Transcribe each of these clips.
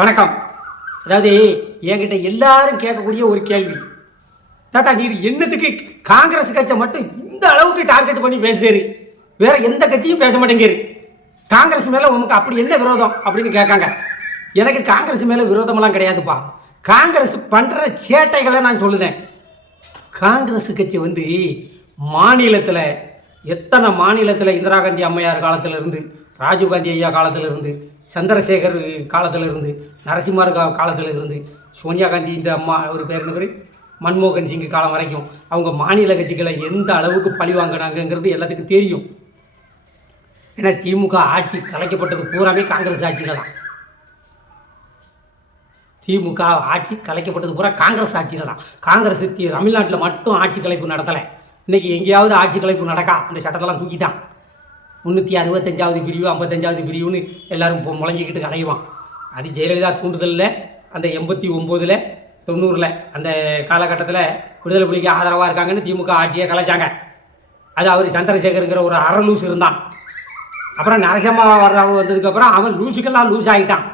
வணக்கம். அதாவது என்கிட்ட எல்லாரும் கேட்கக்கூடிய ஒரு கேள்வி, தாத்தா நீர் என்னத்துக்கு காங்கிரஸ் கட்சியை மட்டும் இந்த அளவுக்கு டார்கெட் பண்ணி பேசுறாரு, வேற எந்த கட்சியும் பேச மாட்டேங்கிறாரு, காங்கிரஸ் மேலே உனக்கு அப்படி என்ன விரோதம் அப்படின்னு கேட்காங்க. எனக்கு காங்கிரஸ் மேலே விரோதமெல்லாம் கிடையாதுப்பா. காங்கிரஸ் பண்ணுற சேட்டைகளை நான் சொல்லுதேன். காங்கிரஸ் கட்சி மாநிலத்தில் எத்தனை மாநிலத்தில் இந்திரா காந்தி அம்மையார் காலத்திலிருந்து, ராஜீவ்காந்தி ஐயா காலத்திலிருந்து, சந்திரசேகர் காலத்திலிருந்து, நரசிம்மர் காலத்திலிருந்து, சோனியா காந்தி இந்த அம்மா ஒரு பேர் என்ன பேர் மன்மோகன் சிங் காலம் வரைக்கும் அவங்க மாநில கட்சிகளை எந்த அளவுக்கு பழி வாங்கினாங்கிறது எல்லாத்துக்கும் தெரியும். ஏன்னா திமுக ஆட்சி கலைக்கப்பட்டது பூராமே காங்கிரஸ் ஆட்சியில் தான். திமுக ஆட்சி கலைக்கப்பட்டது பூரா காங்கிரஸ் ஆட்சியில் தான். காங்கிரஸ் தமிழ்நாட்டில் மட்டும் ஆட்சி கலைப்பு நடத்தலை. இன்றைக்கி எங்கேயாவது ஆட்சி கலைப்பு நடக்கா அந்த சட்டத்தெல்லாம் தூக்கிட்டான். 365வது பிரிவு 55வது பிரிவுன்னு எல்லோரும் இப்போ முழங்கிக்கிட்டு அடையுவான். அது ஜெயலலிதா தூண்டுதலில் அந்த 89 90 அந்த காலகட்டத்தில் விடுதலை புலிக்கு ஆதரவாக இருக்காங்கன்னு திமுக ஆட்சியை கலைச்சாங்க. அது அவர் சந்திரசேகருங்கிற ஒரு அரை லூஸ் இருந்தான். அப்புறம் நரசிம்ம ராவ் வந்ததுக்கப்புறம் அவன் லூஸுக்கெல்லாம் லூஸ் ஆகிட்டான்.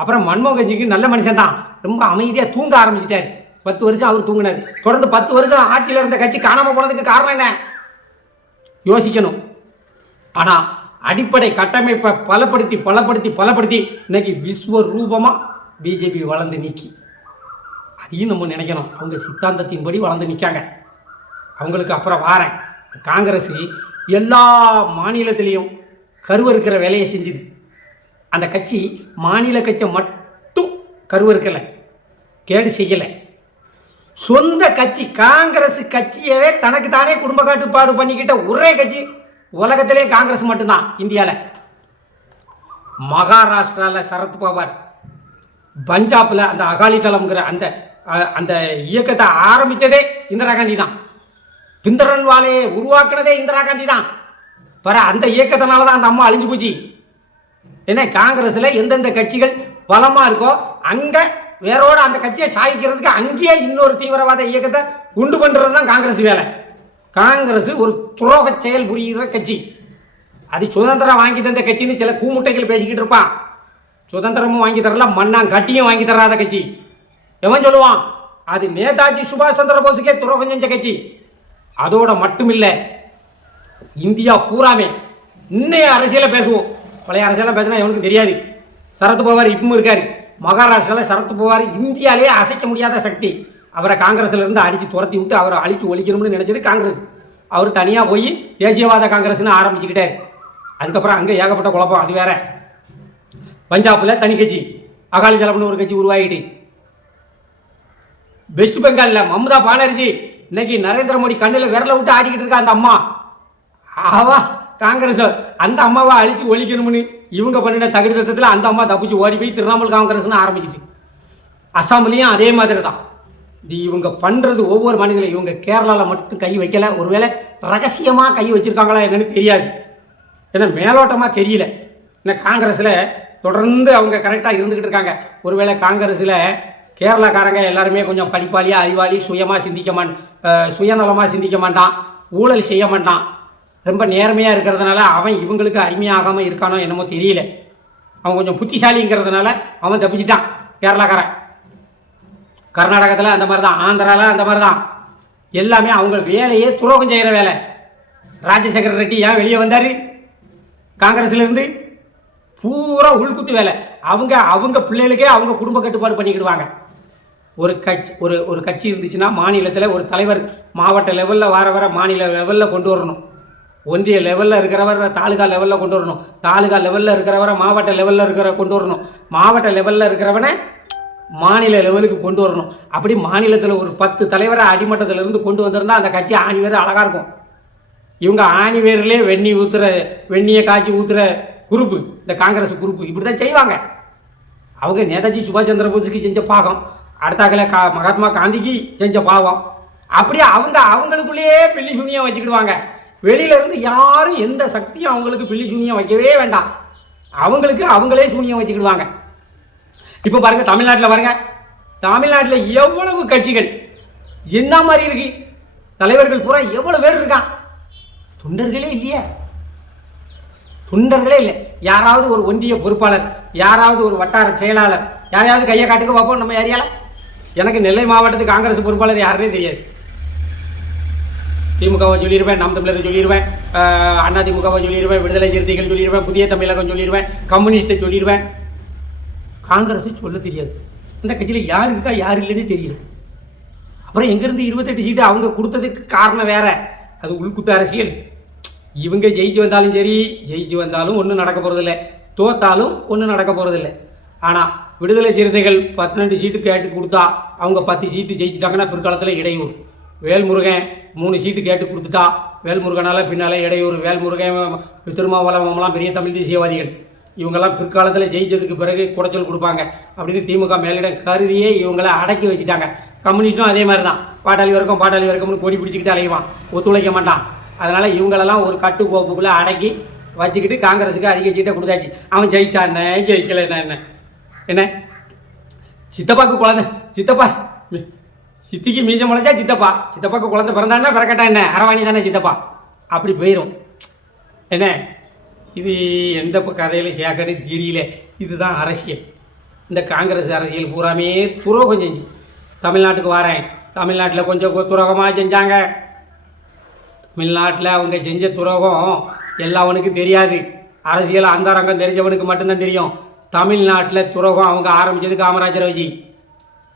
அப்புறம் மன்மோகன் சிங் நல்ல மனுஷன் தான், ரொம்ப அமைதியாக தூங்க ஆரம்பிச்சிட்டார். 10 வருஷம் அவர் தூங்கினார். தொடர்ந்து 10 வருஷம் ஆட்சியில் இருந்த கட்சி காணாமல் போனதுக்கு காரணம் என்ன யோசிக்கணும். ஆனால் அடிப்படை கட்டமைப்பை பலப்படுத்தி இன்னைக்கு விஸ்வரூபமாக பிஜேபி வளர்ந்து நிற்கி, அதையும் நம்ம நினைக்கணும். அவங்க சித்தாந்தத்தின்படி வளர்ந்து நிற்காங்க. அவங்களுக்கு அப்புறம் வாரேன். காங்கிரஸ் எல்லா மாநிலத்திலையும் கருவறுக்கிற வேலையை செஞ்சுது. அந்த கட்சி மாநில கட்சி மட்டும் கருவறுக்கலை, கேடு செய்யலை. சொந்த கட்சி காங்கிரஸ் கட்சியவே தனக்கு தானே குடும்ப கட்டுப்பாடு பண்ணிக்கிட்ட ஒரே கட்சி உலகத்திலே காங்கிரஸ் மட்டும்தான் இந்தியாவில். மகாராஷ்டிராவில் சரத்பவார், பஞ்சாபில் அந்த அகாலிதளம்ங்கிற அந்த அந்த இயக்கத்தை ஆரம்பித்ததே இந்திரா காந்தி தான். பிந்தரன்வாலையை உருவாக்குனதே இந்திரா காந்தி தான். அந்த இயக்கத்தினால தான் அந்த அம்மா அழிஞ்சு போச்சு. ஏன்னா காங்கிரஸில் எந்தெந்த கட்சிகள் பலமாக இருக்கோ அங்கே வேறோட அந்த கட்சியை சாய்க்கிறதுக்கு அங்கேயே இன்னொரு தீவிரவாத இயக்கத்தை உண்டு பண்ணுறது தான் காங்கிரஸ் வேலை. காங்கிரஸ் ஒரு துரோக செயல் புரிகிற கட்சி. அது சுதந்திரம் வாங்கி தந்த கட்சின்னு சில கூமுட்டைகள் பேசிக்கிட்டு இருப்பான். சுதந்திரமும் வாங்கி தரல, மண்ணாங்கட்டியும் வாங்கி தராத கட்சி. எவன் சொல்லுவான் அது நேதாஜி சுபாஷ் சந்திர போஸுக்கே துரோகம் செஞ்ச கட்சி. அதோட மட்டுமில்லை, இந்தியா பூராமே இன்னைய அரசியலை பேசுவோம். பழைய அரசியலாம் பேசினா எவனுக்கு தெரியாது. சரத் பவார் இப்பவும் இருக்கார். மகாராஷ்டிராவில் சரத் பவார் இந்தியாவிலேயே அசைக்க முடியாத சக்தி. அவரை காங்கிரஸில் இருந்து அடித்து துரத்தி விட்டு அவரை அழித்து ஒழிக்கணும்னு நினச்சது காங்கிரஸ். அவர் தனியாக போய் தேசியவாத காங்கிரஸ்னு ஆரம்பிச்சுக்கிட்டார். அதுக்கப்புறம் அங்கே ஏகப்பட்ட குழப்பம். அது வேற. பஞ்சாபில் தனி கட்சி அகாலிதளம்னு ஒரு கட்சி உருவாகிட்டு, வெஸ்ட் பெங்காலில் மம்தா பானர்ஜி இன்னைக்கு நரேந்திர மோடி கண்ணில் விரல விட்டு ஆடிக்கிட்டு இருக்கா. அந்த அம்மா ஆவா காங்கிரஸ் அந்த அம்மாவை அழித்து ஒழிக்கணும்னு இவங்க பண்ணின தகுதித்தத்தில் அந்த அம்மா தப்பிச்சு ஓடி போய் திரிணாமுல் காங்கிரஸ்னு ஆரம்பிச்சிட்டு. அசாம்லேயும் அதே மாதிரி தான். இது இவங்க பண்ணுறது ஒவ்வொரு மாநிலத்திலும். இவங்க கேரளாவில் மட்டும் கை வைக்கலை. ஒருவேளை ரகசியமாக கை வச்சுருக்காங்களா என்னன்னு தெரியாது. ஏன்னா மேலோட்டமாக தெரியல. ஏன்னா காங்கிரஸில் தொடர்ந்து அவங்க கரெக்டாக இருந்துக்கிட்டு இருக்காங்க. ஒருவேளை காங்கிரஸில் கேரளாக்காரங்க எல்லாருமே கொஞ்சம் படிப்பாளியாக அறிவாளி, சுயநலமாக சிந்திக்க மாட்டான், ஊழல் செய்ய மாட்டான், ரொம்ப நேர்மையாக இருக்கிறதுனால அவன் இவங்களுக்கு அடிமையாகாமல் இருக்கானோ என்னமோ தெரியல. அவன் கொஞ்சம் புத்திசாலிங்கிறதுனால அவன் தப்பிச்சிட்டான் கேரளாக்காரன். கர்நாடகத்தில் அந்த மாதிரி தான், ஆந்திராவில் அந்த மாதிரி தான். எல்லாமே அவங்க வேலையே துரோகம் செய்கிற வேலை. ராஜசேகர ரெட்டி ஏன் வெளியே வந்தார் காங்கிரஸ்லேருந்து? பூரா உள்குத்து வேலை. அவங்க பிள்ளைகளுக்கே அவங்க குடும்ப கட்டுப்பாடு பண்ணிக்கிடுவாங்க. ஒரு கட்சி இருந்துச்சுன்னா மாநிலத்தில் ஒரு தலைவர் மாவட்ட லெவலில் வர மாநில லெவலில் கொண்டு வரணும். ஒன்றிய லெவலில் இருக்கிறவரை தாலுகா லெவலில் கொண்டு வரணும். தாலுகா லெவலில் இருக்கிறவரை மாவட்ட லெவலில் கொண்டு வரணும். மாவட்ட லெவலில் இருக்கிறவனை மாநில லெவலுக்கு கொண்டு வரணும். அப்படி மாநிலத்தில் ஒரு 10 தலைவரை அடிமட்டத்திலிருந்து கொண்டு வந்திருந்தால் அந்த கட்சி ஆணி வேறு அழகாக இருக்கும். இவங்க ஆணி வேர்லே வெண்ணியை காய்ச்சி ஊற்றுற குரூப்பு இந்த காங்கிரஸ் குரூப்பு. இப்படி தான் செய்வாங்க. அவங்க நேதாஜி சுபாஷ் சந்திர போஸுக்கு செஞ்ச பாகம், அடுத்தாக்கில் மகாத்மா காந்திக்கு செஞ்ச பாவம். அப்படியே அவங்களுக்குள்ளேயே பில்லி சூனியம் வச்சுக்கிடுவாங்க. வெளியிலேருந்து யாரும் எந்த சக்தியும் அவங்களுக்கு பில்லி சூனியம் வைக்கவே வேண்டாம். அவங்களே சூனியம் வச்சுக்கிடுவாங்க. இப்போ பாருங்கள், தமிழ்நாட்டில் எவ்வளவு கட்சிகள் என்ன மாதிரி இருக்கு. தலைவர்கள் பூரா எவ்வளோ பேர் இருக்கான். தொண்டர்களே இல்லையே. தொண்டர்களே இல்லை. யாராவது ஒரு ஒன்றிய பொறுப்பாளர், யாராவது ஒரு வட்டார செயலாளர், யாரையாவது கையை காட்டுக்கு பார்ப்போம் நம்ம ஏரியாவில். எனக்கு நெல்லை மாவட்டத்துக்கு காங்கிரஸ் பொறுப்பாளர் யாருன்னே தெரியாது. திமுகவை சொல்லிடுவேன், நாம் தமிழரை சொல்லிடுவேன், அதிமுகவை சொல்லிடுவேன், விடுதலை சிறுத்தைகள் சொல்லிடுவேன், புதிய தமிழகம் சொல்லிடுவேன், கம்யூனிஸ்ட்டை சொல்லிடுவேன். காங்கிரஸ் சொல்ல தெரியாது. இந்த கட்சியில் யார் இருக்கா யார் இல்லைன்னு தெரியல. அப்புறம் எங்கேருந்து 28 சீட்டு அவங்க கொடுத்ததுக்கு காரணம் வேற. அது உள்குத்து அரசியல். இவங்க ஜெயிச்சு வந்தாலும் சரி, ஜெயிச்சு வந்தாலும் ஒன்றும் நடக்க போகிறதில்ல, தோத்தாலும் ஒன்றும் நடக்க போகிறதில்ல. ஆனால் விடுதலை சிறுத்தைகள் 12 சீட்டு கேட்டு கொடுத்தா அவங்க 10 சீட்டு ஜெயிச்சிட்டாங்கன்னா பிற்காலத்தில் இடையூறு. வேல்முருகன் 3 சீட்டு கேட்டு கொடுத்துட்டா வேல்முருகனால் பின்னால் இடையூறு. வேல்முருகன், திருமாவளவன்லாம் பெரிய தமிழ் தேசியவாதிகள். இவங்கெல்லாம் பிற்காலத்தில் ஜெயிச்சதுக்கு பிறகு குடைச்சல் கொடுப்பாங்க அப்படின்னு திமுக மேலிடம் கருதியே இவங்களை அடக்கி வச்சுட்டாங்க. கம்யூனிஸ்ட்டும் அதே மாதிரி தான். பாட்டாளி வர்க்கம்னு கொடி பிடிச்சிக்கிட்டு அலைவான், ஒத்துழைக்க மாட்டான். அதனால் இவங்களெல்லாம் ஒரு கட்டுக்கோப்புக்குள்ளே அடக்கி வச்சுக்கிட்டு காங்கிரஸுக்கு அதிக சீட்டை கொடுத்தாச்சு. அவன் ஜெயிச்சானே ஜெயிக்கலை என்ன என்ன சித்தப்பாக்கு குழந்தை, சித்தப்பா சித்திக்கு மீசம் முளைச்சா சித்தப்பா, சித்தப்பாக்கு குழந்தை பிறந்தான்னா பிறக்கட்டா என்ன அரவாணி தானே சித்தப்பா, அப்படி போயிடும். என்ன இது எந்த கதையில் சேர்க்கன்னு தெரியல. இதுதான் அரசியல். இந்த காங்கிரஸ் அரசியல் பூராமே துரோகம் செஞ்சு தமிழ்நாட்டுக்கு வரேன். தமிழ்நாட்டில் கொஞ்சம் துரோகமாக செஞ்சாங்க. தமிழ்நாட்டில் அவங்க செஞ்ச துரோகம் எல்லாவனுக்கும் தெரியாது. அரசியல் அந்த ரங்கம் தெரிஞ்சவனுக்கு மட்டும்தான் தெரியும். தமிழ்நாட்டில் துரோகம் அவங்க ஆரம்பித்தது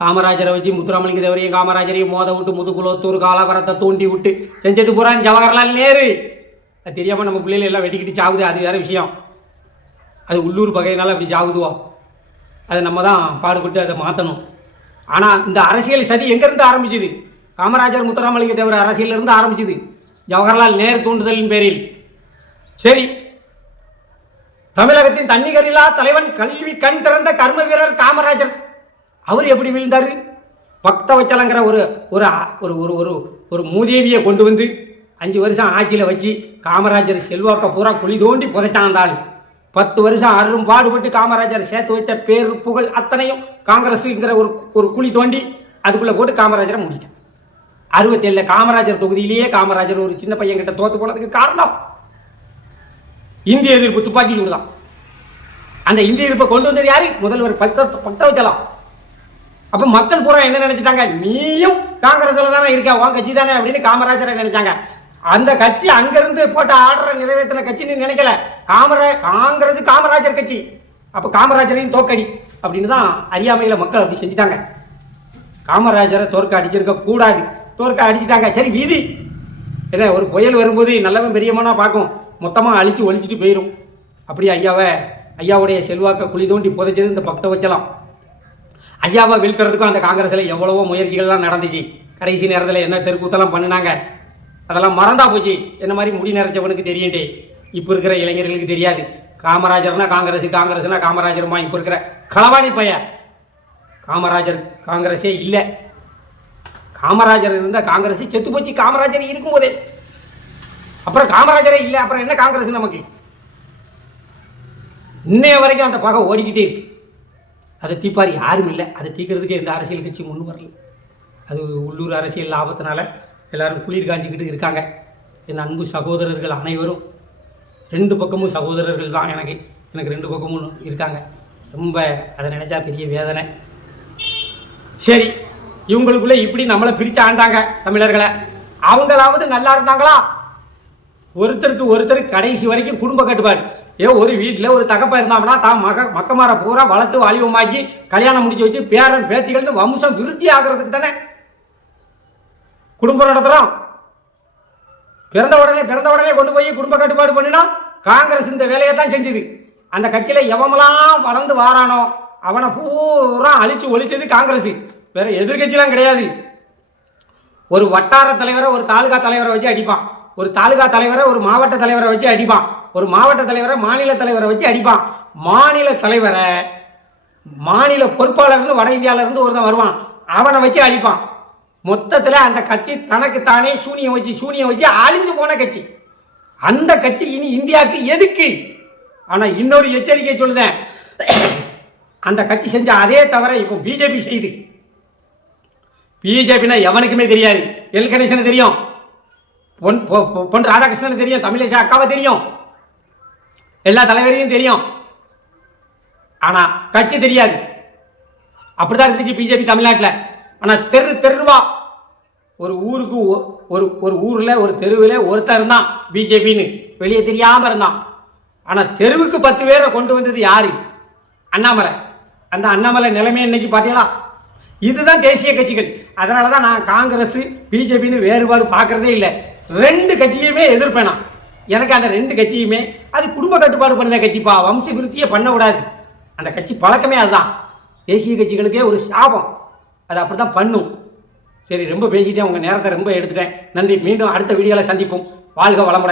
காமராஜரை வச்சு முத்துராமலிங்க தேவரையும் காமராஜரையும் மோத விட்டு முதுகுலத்தூர் காலவரத்தை தூண்டி விட்டு செஞ்சது பூரா ஜவஹர்லால் நேரு. அது தெரியாமல் நம்ம பிள்ளைகள் எல்லாம் வெட்டிக்கிட்டு சாகுது, அது வேறு விஷயம். அது உள்ளூர் பகையினால் அப்படி சாகுதுவோம். அதை நம்ம தான் பாடுபட்டு அதை மாற்றணும். ஆனால் இந்த அரசியல் சதி எங்கேருந்து ஆரம்பிச்சுது? காமராஜர் முத்துராமலிங்க தேவர் அரசியலிருந்து ஆரம்பிச்சுது, ஜவஹர்லால் நேரு தூண்டுதலின் பேரில். சரி, தமிழகத்தின் தன்னிகரில்லா தலைவன், கல்வி கண் திறந்த கர்ம வீரர் காமராஜர், அவர் எப்படி விழுந்தார்? பக்தவச்சலங்கிற ஒரு ஒரு ஒரு ஒரு மூதேவியை கொண்டு வந்து 5 வருஷம் ஆட்சியில் வச்சு காமராஜர் செல்வாக்க பூரா குழி தோண்டி புதைச்சாந்தாள். 10 வருஷம் அரும் பாடுபட்டு காமராஜர் சேர்த்து வச்ச பேர் புகழ் அத்தனையும் காங்கிரஸுங்கிற ஒரு குழி தோண்டி அதுக்குள்ளே போட்டு காமராஜரை முடிச்சான். 67 காமராஜர் தொகுதியிலேயே காமராஜர் ஒரு சின்ன பையன் கிட்ட தோற்று போனதுக்கு காரணம் இந்திய எதிர்ப்பு துப்பாக்கி சூடு தான். அந்த இந்திய எதிர்ப்பை கொண்டு வந்தது யாரு? முதல்வர் பக்தவச்சலம். அப்போ மக்கள் பூரா என்ன நினைச்சிட்டாங்க? நீயும் காங்கிரஸில் தானே இருக்க, உன் கட்சி தானே அப்படின்னு காமராஜரை நினைச்சாங்க. அந்த கட்சி அங்கிருந்து போட்ட ஆர்டரை நிறைவேற்றின கட்சின்னு நினைக்கல. காங்கிரஸ் காமராஜர் கட்சி. அப்போ காமராஜரையும் தோக்கடி அப்படின்னு தான் அறியாமையில் மக்கள் அப்படி செஞ்சுட்டாங்க. காமராஜரை தோற்க அடிச்சிருக்க கூடாது, தோற்க அடிச்சுட்டாங்க. சரி, வீதி என்ன, ஒரு புயல் வரும்போது நல்லவன் பெரியமானா பார்க்கும், மொத்தமாக அழித்து ஒழிச்சிட்டு போயிடும். அப்படி ஐயாவுடைய செல்வாக்க குழி தோண்டி புதைச்சது இந்த பக்தவச்சலம். ஐயாவை வீழ்த்துறதுக்கும் அந்த காங்கிரஸில் எவ்வளவோ முயற்சிகள்லாம் நடந்துச்சு. கடைசி நேரத்தில் என்ன தெருக்கூத்தெல்லாம் பண்ணினாங்க, அதெல்லாம் மறந்தா போச்சு. என்ன மாதிரி முடி நிறைச்சவனுக்கு தெரியுண்டே, இப்போ இருக்கிற இளைஞர்களுக்கு தெரியாது. காமராஜர்னா காங்கிரஸ்னா காமராஜருமா இப்போ இருக்கிற களவாணி பையன். காமராஜர் காங்கிரஸே இல்லை. காமராஜர் இருந்தால் காங்கிரஸ் செத்து போச்சு. காமராஜர் இருக்கும்போதே. அப்புறம் காமராஜரே இல்லை, அப்புறம் என்ன காங்கிரஸ் நமக்கு? இன்னைய வரைக்கும் அந்த பகை ஓடிக்கிட்டே இருக்கு. அதை தீப்பாரி யாரும் இல்லை. அதை தீக்கிறதுக்கு எந்த அரசியல் கட்சி முன்னு வரல. அது உள்ளூர் அரசியல் லாபத்தினால எல்லாரும் குளிர் காஞ்சிக்கிட்டு இருக்காங்க. என் அன்பு சகோதரர்கள் அனைவரும் 2 பக்கமும் சகோதரர்கள் தான். எனக்கு 2 பக்கமும் இருக்காங்க. ரொம்ப அதை நினச்சா பெரிய வேதனை. சரி, இவங்களுக்குள்ளே இப்படி நம்மளை பிரித்து ஆண்டாங்க தமிழர்களை. அவங்களாவது நல்லா இருந்தாங்களா? ஒருத்தருக்கு கடைசி வரைக்கும் குடும்ப கட்டுப்பாடு. ஒரு வீட்டில் ஒரு தகப்பா இருந்தாங்கன்னா தான் மக்கமார பூரா வளர்த்து வாலிபமாக்கி கல்யாணம் முடிச்சு வச்சு பேரன் பேத்திகள்னு வம்சம் விருத்தி ஆகிறதுக்கு தானே குடும்பம் நடத்துகிறோம். பிறந்த உடனே கொண்டு போய் குடும்ப கட்டுப்பாடு பண்ணினா காங்கிரஸ் இந்த வேலையை தான் செஞ்சுது. அந்த கட்சியில் எவமெல்லாம் வளர்ந்து வாரானோ அவனை பூரா அழிச்சு ஒழிச்சது காங்கிரஸ். வேற எதிர்கட்சிலாம் கிடையாது. ஒரு வட்டார தலைவரை ஒரு தாலுகா தலைவரை வச்சு அடிப்பான், ஒரு தாலுகா தலைவரை ஒரு மாவட்ட தலைவரை வச்சு அடிப்பான், ஒரு மாவட்ட தலைவரை மாநில தலைவரை வச்சு அடிப்பான், மாநில தலைவரை மாநில பொறுப்பாளர்னு வட இந்தியாவிலேருந்து ஒருத்தன் வருவான், அவனை வச்சு அழிப்பான். மொத்தத்தில் அந்த கட்சி தனக்குத்தானே சூனியம் வச்சு அழிஞ்சு போன கட்சி. அந்த கட்சி இனி இந்தியாவுக்கு எதுக்கு? ஆனால் இன்னொரு எச்சரிக்கை சொல்லுதேன், அந்த கட்சி செஞ்ச அதே தவிர இப்போ பிஜேபி செய்யுது. பிஜேபினா எவனுக்குமே தெரியாது. எல் கணேசன் தெரியும், பொன் ராதாகிருஷ்ணன் தெரியும், தமிழிசை அக்காவை தெரியும். எல்லா தலைவரையும் தெரியும், ஆனால் கட்சி தெரியாது. அப்படிதான் இருந்துச்சு பிஜேபி தமிழ்நாட்டில். ஆனால் தெருவா ஒரு ஊருக்கு ஒரு ஊரில் ஒரு தெருவில் ஒருத்தர் இருந்தான் பிஜேபின்னு, வெளியே தெரியாமல் இருந்தான். ஆனால் தெருவுக்கு 10 பேரை கொண்டு வந்தது யாரு? அண்ணாமலை. அந்த அண்ணாமலை நிலைமை இன்னைக்கு பார்த்தீங்களா? இதுதான் தேசிய கட்சிகள். அதனால தான் நான் காங்கிரஸ் பிஜேபின்னு வேறுபாடு பார்க்குறதே இல்லை. 2 கட்சியுமே எதிர்ப்பேனா. எனக்கு அந்த 2 கட்சியுமே அது குடும்ப கட்டுப்பாடு பண்ண கட்சிப்பா, வம்ச விருத்தியை பண்ண விடாது. அந்த கட்சி பழக்கமே அதுதான். தேசிய கட்சிகளுக்கே ஒரு சாபம், அது அப்படி தான் பண்ணும். சரி, ரொம்ப பேசிட்டேன், உங்கள் நேரத்தை ரொம்ப எடுத்துட்டேன். நன்றி. மீண்டும் அடுத்த வீடியோவில் சந்திப்போம். வாழ்க வளமுடன்.